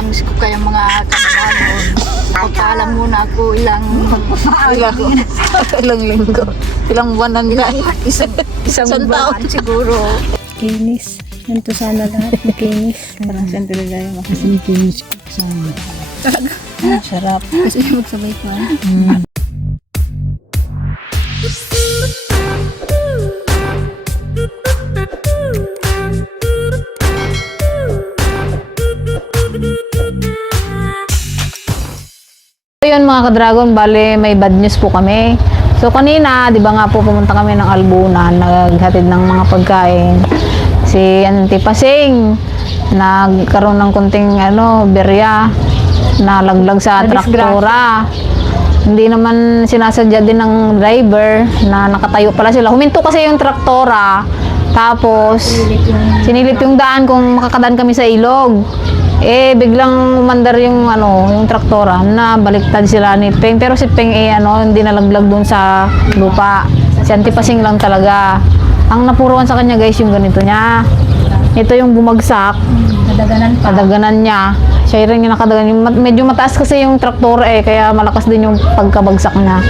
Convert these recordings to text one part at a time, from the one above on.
mamiss ko kaya mga kamalanon. Magpaalam muna ako ilang Ilang, ilang linggo. Ilang buwanan nga. Isang, isang, isang taon. buwan siguro. Kinis. Ganito sana lahat. Makinis. Parang siyang talaga yung Kasi kinis ko sana. Sarap. Kasi magsabay ko. Mm. So yun mga ka-dragon, bale may bad news po kami. So kanina, di ba nga po pumunta kami ng Albunan, naghatid ng mga pagkain. Si Auntie Pasing, nagkaroon ng kunting ano, berya, nalaglag sa traktora. Hindi naman sinasadya din ng driver na nakatayo pala sila. Huminto kasi yung traktora. Tapos, sinilip yung daan kung makakadaan kami sa ilog. Eh, biglang umandar yung, ano, yung traktora na baliktad sila ni Peng. Pero si Peng, eh, ano, hindi nalaglag dun sa lupa. Si Antipasing lang talaga. Ang napuruan sa kanya, guys, yung ganito niya. Ito yung bumagsak. Nadaganan pa. Kadaganan niya. Siya rin yung nakadagan. Yung, mat- medyo mataas kasi yung traktor eh, kaya malakas din yung pagkabagsak niya.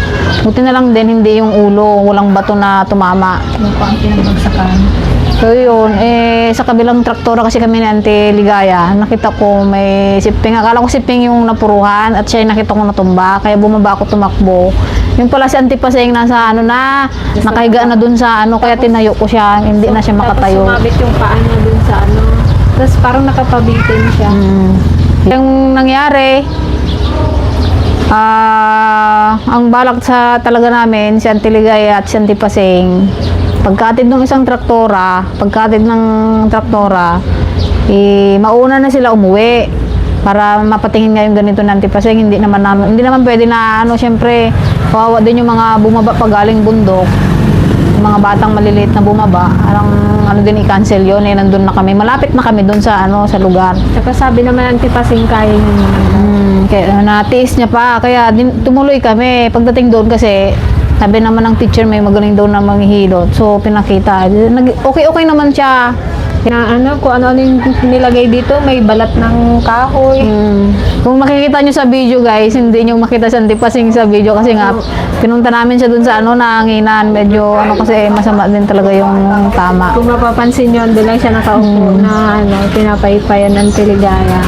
Buti na lang din, hindi yung ulo, walang bato na tumama. Yung pa ang pinagbagsakan. So yun, eh, sa kabilang traktora kasi kami ni Ante Ligaya, nakita ko may siping. Akala ko siping yung napuruhan at siya yung nakita ko natumba. Kaya bumaba ako tumakbo. Yung pala si Ante Paseng nasa ano na, nakahiga na dun sa ano, kaya tinayo ko siya. Hindi na siya makatayo. Tapos sumabit yung paa niya dun sa ano. Tapos parang nakapabitin siya. Mm. Yung nangyari, ah, ang balak sa talaga namin, si Auntie Ligaya at si Auntie Paseng, pagkatid ng isang traktora, pagkatid ng traktora, eh, mauna na sila umuwi para mapatingin nga yung ganito ng Auntie Paseng, hindi naman namin, hindi naman pwede na ano, syempre, kawawa din yung mga bumaba pa galing bundok, yung mga batang maliliit na bumaba, anong ano din i-cancel yun, eh, nandun na kami, malapit na kami dun sa ano, sa lugar. Tsaka sabi naman antipasing kaya naman. Hmm, kaya natiis niya pa. Kaya din, tumuloy kami. Pagdating doon kasi, sabi naman ng teacher may magaling daw na manghihilot. So, pinakita. Okay-okay naman siya. Na ano, kung ano yung nilagay dito, may balat ng kahoy. Hmm. Kung makikita nyo sa video guys, hindi nyo makita sa antipasing sa video kasi nga, pinunta namin siya dun sa ano, nanginan. Medyo ano kasi masama din talaga yung tama. Kung mapapansin nyo, doon lang siya nakaupo na ano, pinapaypayan ng tiligaya.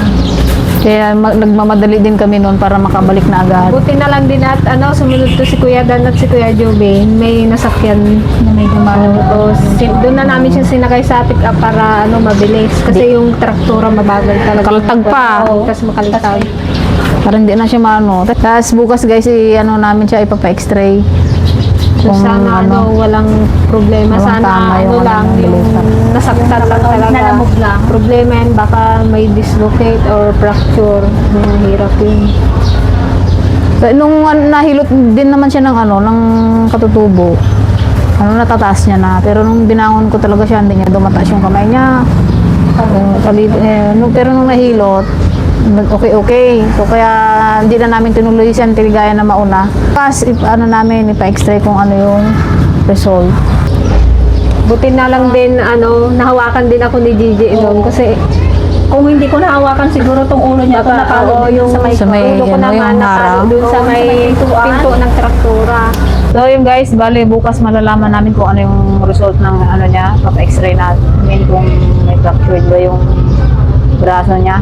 Kaya ma- nagmamadali din kami noon para makabalik na agad. Buti na lang din at ano, sumunod to si Kuya Dan at si Kuya Jobe. May nasakyan na may. Tapos, sin- doon na namin siya sinakay sa pick up para ano, mabilis. Kasi yung traktura mabagal talaga. Kaltag pa. Oo, tapos makaltag. Para hindi na siya maano. Tapos bukas guys, i- ano namin siya ipapa-x-ray. So, Kung sana ano, walang problema. Walang sana tama ano yung lang, ano, yung nasaktan lang talaga. Nalamog lang. Problema yan, baka may dislocate or fracture. Mahirap yun. So, nung ano, nahilot din naman siya ng ano, ng katutubo. Ano natataas niya na. Pero nung binangon ko talaga siya, hindi niya dumataas yung kamay niya. Uh, eh, nung, pero nung nahilot, nag okay okay. So kaya hindi na namin tinuloy si Auntie Ligaya na mauna. Tapos ip- ano namin, ipa-x-ray kung ano yung result. Buti na lang din, ano, nahawakan din ako ni Gigi noon kasi Kung hindi ko nahawakan siguro tong ulo niya, baka nakalo oo, yung sa may Sa may, ulo ko ano, naman yung nakalo dun sa may pinto ng traktura. So yun guys, bali bukas malalaman namin kung ano yung result ng ano niya, papa-x-ray natin. I mean kung may fractured ba yung braso niya.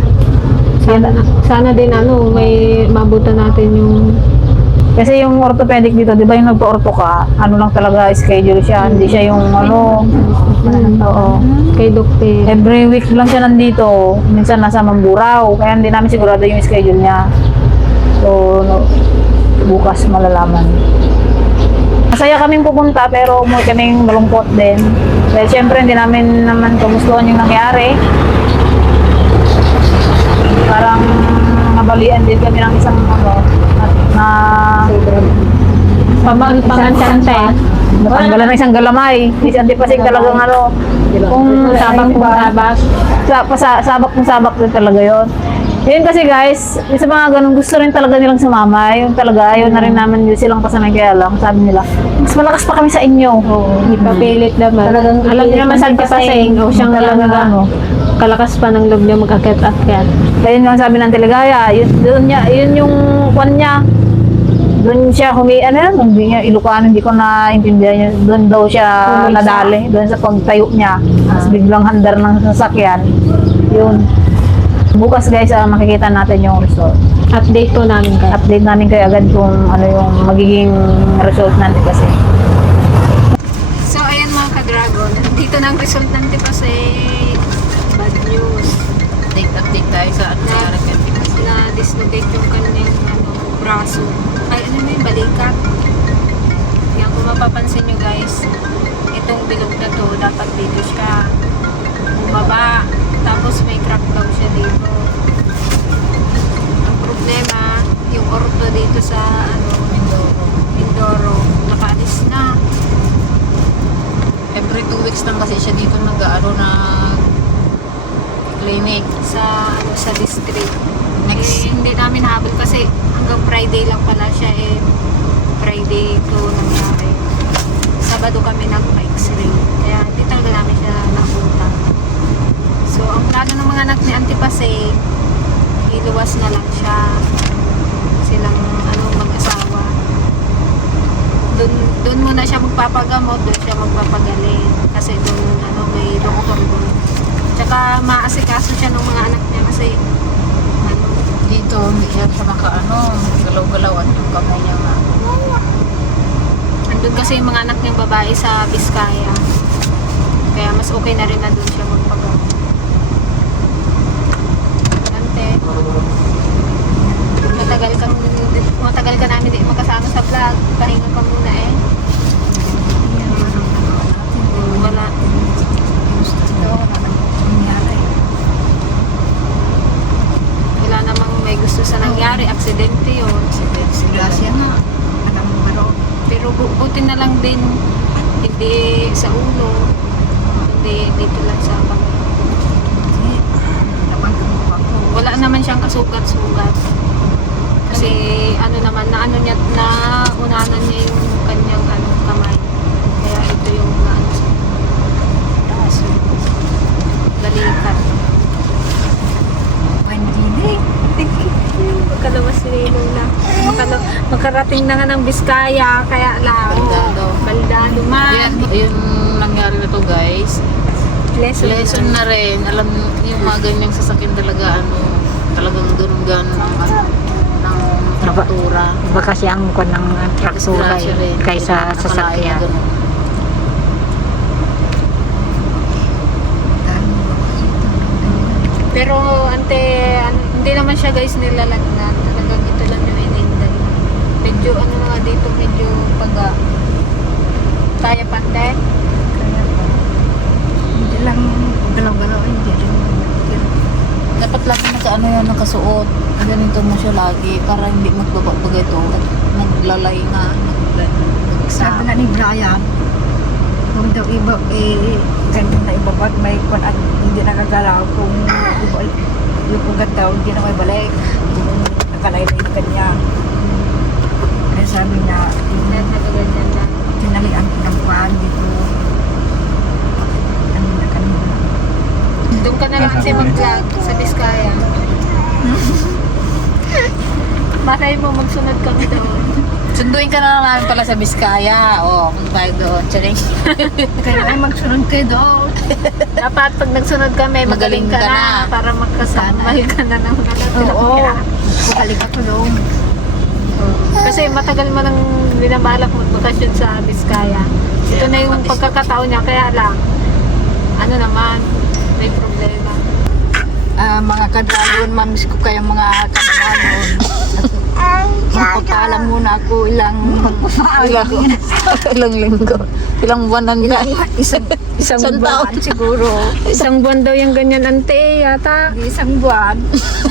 Sana, sana din ano, may mabuta natin yung Kasi yung orthopedic dito, di ba yung nagpa-ortho ka, ano lang talaga schedule siya, hindi siya yung ano, oo. kay doktor. Every week lang siya nandito, minsan nasa Mamburao, kaya hindi namin sigurado yung schedule niya. So, no, bukas malalaman. Masaya kaming pupunta pero mo kaming malungkot din. Dahil syempre hindi namin naman kamustuhan yung nangyari. Parang nabalian din kami ng isang ano, na, na Pamang pangansante. natanggalan ng isang galamay. Hindi siya antipasig talagang ano. Kung Sabak kung sabak. sa, pasa, sabak kung sabak din talaga yon. Yun kasi guys, yung sa mga ganun, gusto rin talaga nilang sumama. Yun talaga, ayaw na rin namin yun silang pasanay kaya lang. Sabi nila, mas malakas pa kami sa inyo. Oo, ipapilit naman. Talagang Alam niyo naman sa ipilit paseng, o siyang talaga. ano. Kalakas pa ng loob niya mag-akyat-akyat. Ayun nga sabi ng teligaya, yun, yun, niya, yun yung kwan niya. Doon siya humi, ano yan, hindi niya Ilocano, hindi ko naintindihan yun. Doon daw siya Humisa. nadali, doon sa pagtayo niya. Tapos biglang handar ng sasakyan. Yun. Bukas guys, ah, makikita natin yung result. Update po namin kayo. Update namin kayo agad kung ano yung magiging result natin kasi. So, ayan mga ka-dragon. Dito na ang result ng tipase. Update, tayo sa ano nangyari kay Tipas. Na dislocate yung kanyang ano, braso. Ay, ano na yung balikat. Yan, kung mapapansin nyo guys, itong bilog na to, dapat dito siya bumaba. Tapos may crack daw siya dito. Ang problema, yung orto dito sa ano, Mindoro, Mindoro nakaalis na. Every two weeks lang kasi siya dito nag-ano na clinic. Sa district. Next. Eh, hindi namin habol kasi hanggang Friday lang pala siya eh. Friday to nangyari. Sabado kami nag-x-ray. Kaya hindi talaga namin siya napunta. So, ang plano ng mga anak ni Antipas eh, iluwas na lang siya. Silang ano, mag-asawa. Doon, doon muna siya magpapagamot, doon siya magpapagaling. Kasi doon, ano, may doktor doon. Tsaka maasikaso siya ng mga anak niya kasi ano, Dito, hindi siya siya makaano, galaw-galaw at yung kamay niya nga. andun kasi yung mga anak niyang babae sa Biskaya. Kaya mas okay na rin na doon siya magpagamot. Ante, matagal ka, matagal ka namin di makasama sa vlog. Pahinga ka muna eh. Wala. Wala namang may gusto sa nangyari. Aksidente yun. Grasya nga. Alam mo ba ro? Pero bu- buti na lang din hindi sa ulo, hindi dito lang sa kamay. Naman kumuha ko. Wala naman siyang kasugat-sugat. Kasi ano naman, na ano niya, na unanan niya yung kanyang ano, kamay. Kaya ito yung na ano sa braso. Balikat. Hindi. Magkalabas si Ninong na. Makalo, makarating na nga ng Biskaya, kaya lang. Baldado. Baldado man. Ayan, yung nangyari na to guys. Lesson. Lesson na rin. Alam, yung mga ganyang sasakyan talaga, ano, talagang durugan ng, ano, ng traktura. Iba kasi ang kwan ng traktura eh, kaysa sasakyan. ganun. Pero ante, an- hindi naman siya guys nilalagnat. Talagang ito lang yung inindan. Medyo ano nga dito, medyo paga. Kaya pa ante? Hindi lang galaw-galaw, hindi rin. Dapat lagi naka ano yan, nakasuot. Ganito mo siya lagi para hindi magbabag ito. At naglalay nga, Sabi nga ni Brian, kung daw iba, eh, ganyan na ibabag, may kung at hindi nakagalaw, kung iba, yung ugat daw, hindi na may balik. Yung nakalaylay na kanya. Kaya sabi Dahil nagaganyan na. tinalian ko ng pan dito. Ano na kanina. Doon ka na lang kasi mag-vlog sa Biskaya. Malay mo magsunod kami doon. Sunduin ka na lang namin pala sa Biskaya. O, kung tayo doon. Charing. Kaya ay magsunod kayo doon. Dapat pag nagsunod kami, magaling Magaling ka, ka na, na. para magkasamal ka na ng Oo. Bukalik ako doon. Kasi matagal mo nang binabalak magbakasyon sa Biskaya. Ito na yung pagkakataon niya, kaya lang, ano naman, may problema. Ah, mga kadragon, mamiss ko kayong mga kadragon. Magpapaalam muna ako ilang Ilang, ilang linggo. Ilang buwan na isang isang, Isang buwan taon. siguro. Isang buwan daw yung ganyan, ante, yata. Isang buwan.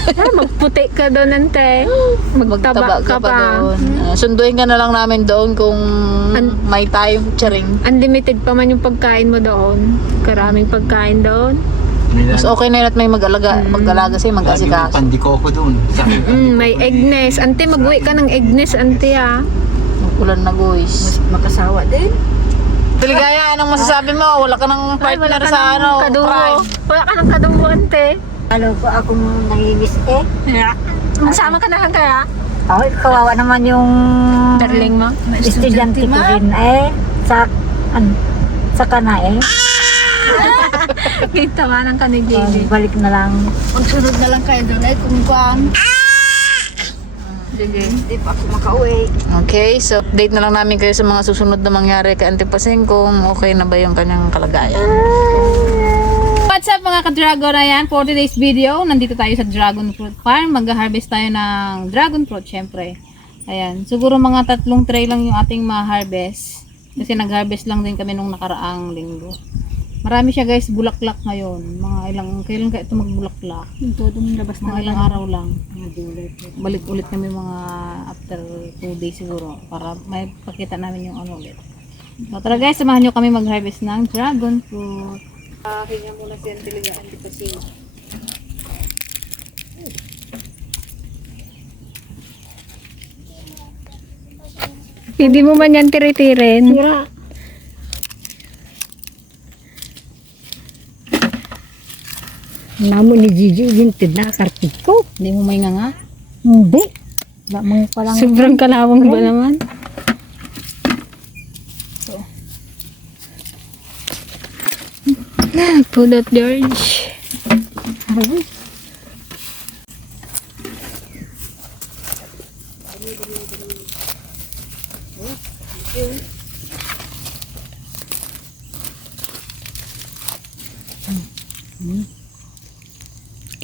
Ah, magputi ka doon, ante. Magtaba ka pa. doon. Ah, sunduin ka na lang namin doon kung An- may time. Charing. Unlimited pa man yung pagkain mo doon. Karaming pagkain doon. Mas okay na yun at may mag-alaga, mag-alaga sa'yo, mag-asikaso. Pandi ko ako doon. Mm, may Agnes. Ante, mag-uwi ka ng Agnes, ante ah. Ulan na guys. Mas makasawa din. Tiligaya, anong masasabi mo? Wala ka ng partner sa ano, crime. Wala ka ng kadumuante. Ano ko akong nanginis eh. Masama ka na lang kaya? Oh, kawawa naman yung Darling mo. estudyante ko rin eh. Sa, an, sa kana eh. Tawanan ka ni JJ. balik na lang. Magsunod na lang kayo doon ay kung kuan. Hindi pa ako makauwi. Okay, so update na lang namin kayo sa mga susunod na mangyari kay Auntie Paseng kung okay na ba yung kanyang kalagayan. What's up mga ka-dragon na yan? For today's video, nandito tayo sa dragon fruit farm. Mag-harvest tayo ng dragon fruit, syempre. Ayan, siguro mga tatlong tray lang yung ating ma-harvest. Kasi nag-harvest lang din kami nung nakaraang linggo. Marami siya guys, bulaklak ngayon. Mga ilang, kailan ka ito magbulaklak? Todo ng labas Mga ilang araw lang. Balik ulit kami mga after 2 days siguro para may pakita namin yung ano ulit. So tara guys, samahan nyo kami mag-harvest ng dragon fruit. Akin nga muna si Antiliga, hindi kasi. Hindi mo man yan tiritirin. Namo ni Gigi yung tinakartik ko. Hindi mo may nga nga. Hindi. Lamang pa lang. Sobrang kalawang ba naman? Pulot George.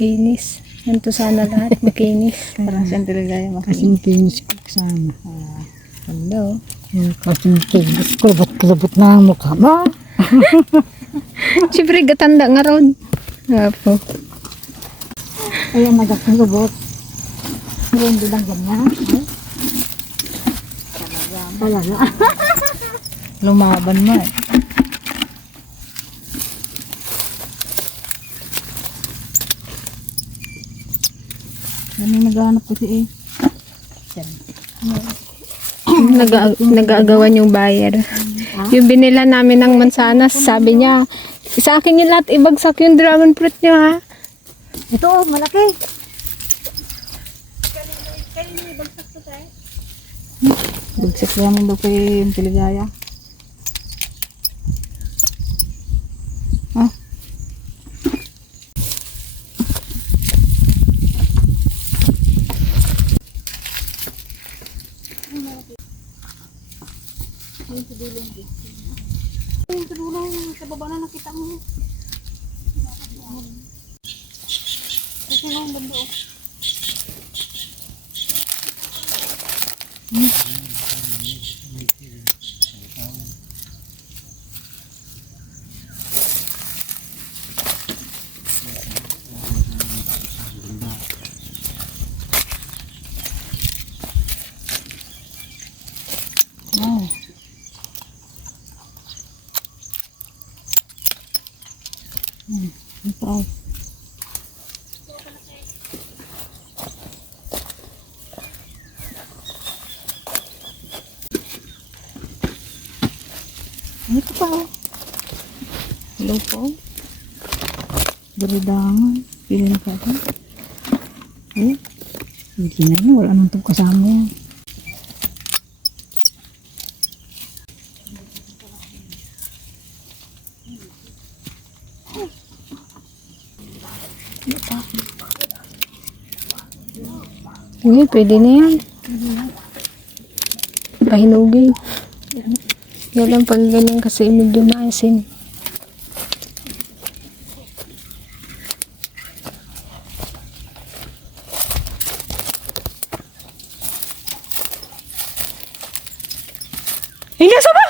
Kinis. Ganito sana lahat. Makinis. Parang si Antiliga yung Kasing kinis ko kasama. Hello. Kasing kinis ko. Ba't kalabot na ang mukha mo? Siyempre, gatanda nga ron. Apo. Ayan, nagkakalabot. Pero hindi lang ganyan. Ay. Talaga. Lumaban mo eh. Nami naghahanap kasi eh. Nag- nag-aagawan yung buyer. Yung binila namin ng mansanas, sabi niya, sa akin yung lahat, ibagsak yung dragon fruit niyo ha. Ito, oh, malaki. Bagsak lang daw kay Antiligaya. Hello po. Duridangan. Pili na pa ito. Eh, Hindi na yun. Wala nang itong kasama yan. Hindi, pwede na yan. Pahinugin. Yan lang pag ganyan kasi medyo maasin. Ay, nasa ba?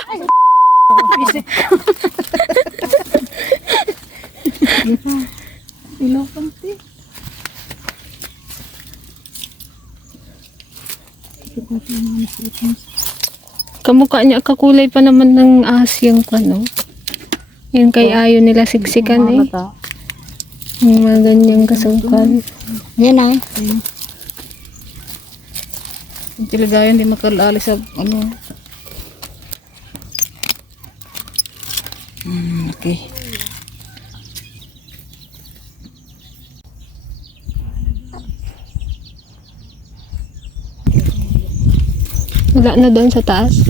Ilopan ti. Kamukha niya, kakulay pa naman ng ahas yung ano. Yan kay ayaw nila siksikan eh. Yung mga ganyang kasungkal. Yan ay. Yung Tiligaya hindi makalali sa ano. Okay. Wala na doon sa taas.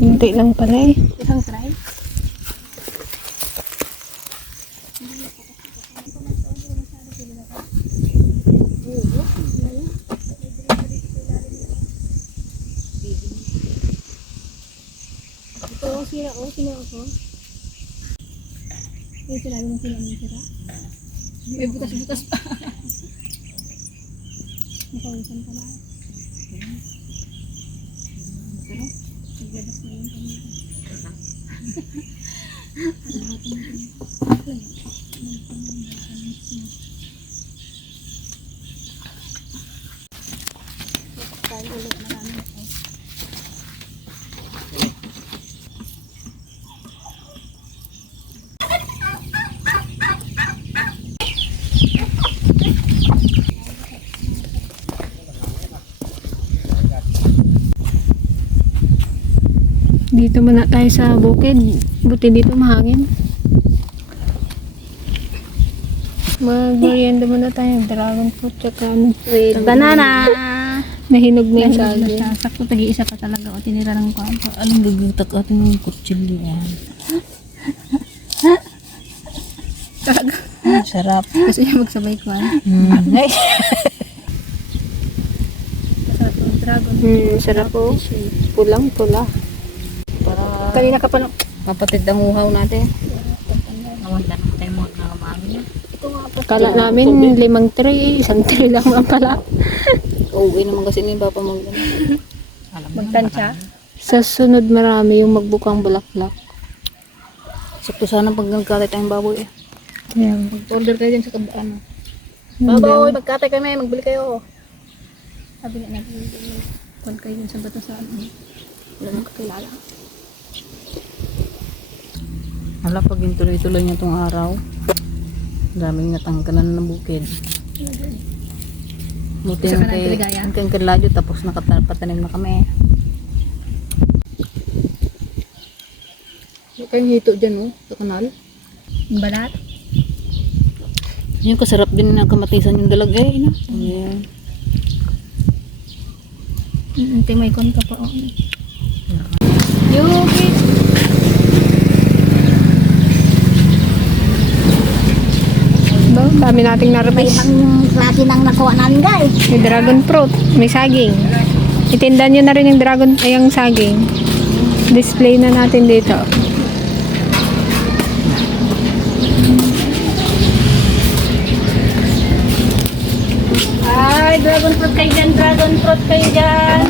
Hindi lang pala eh. Isang try. Yung mo sira? May butas-butas pa. Nakawisan ka na. Nagbebas na yun kanina. Dito muna tayo sa bukid. Buti dito mahangin. Mag-merienda muna tayo. Dragon fruit tsaka ano. With banana! Nahinog na yung saging. Sakto tagi-isa pa talaga o tinira ng kwan. Anong gagatak ating kutsilyo yan? Talaga. Hmm, sarap. Gusto niya magsabay kwan. Hmm. Ay. Masarap yung dragon. Hmm, sarap po. Pulang pula. Para Kanina ka pa lang. mapatid ang uhaw natin. Nawala na tayo mga nakamami. Kala namin limang tray. Isang tray lang lang pala. Uuwi naman kasi ni Papa mag. Magtansya. Sa sunod marami yung magbukang bulaklak. Sakto sana pag nagkatay tayong baboy eh. Ayan. Order kayo dyan sa kabaan. Baboy, magkatay kami, magbili kayo. Sabi nga natin, kwan kayo dyan sa bato sa ano. Wala nang kakilala. Hala, pag yung tuloy-tuloy niya tong araw, daming natanggalan ng bukid. Buti ng kay, kay Kadladyo, tapos nakapatanim na kami. Yung kayong hito dyan, oh, sa kanal. Balat. Yung kasarap din na kamatisan yung dalagay, no? Ayan. Hindi may kon ka pa. Oh. Yuki! Ba, dami nating narabis. klase nang nakuha namin guys. May dragon fruit, may saging. Itinda nyo na rin yung dragon, ay yung saging. Display na natin dito. Ay, dragon fruit kayo dyan, dragon fruit kayo dyan.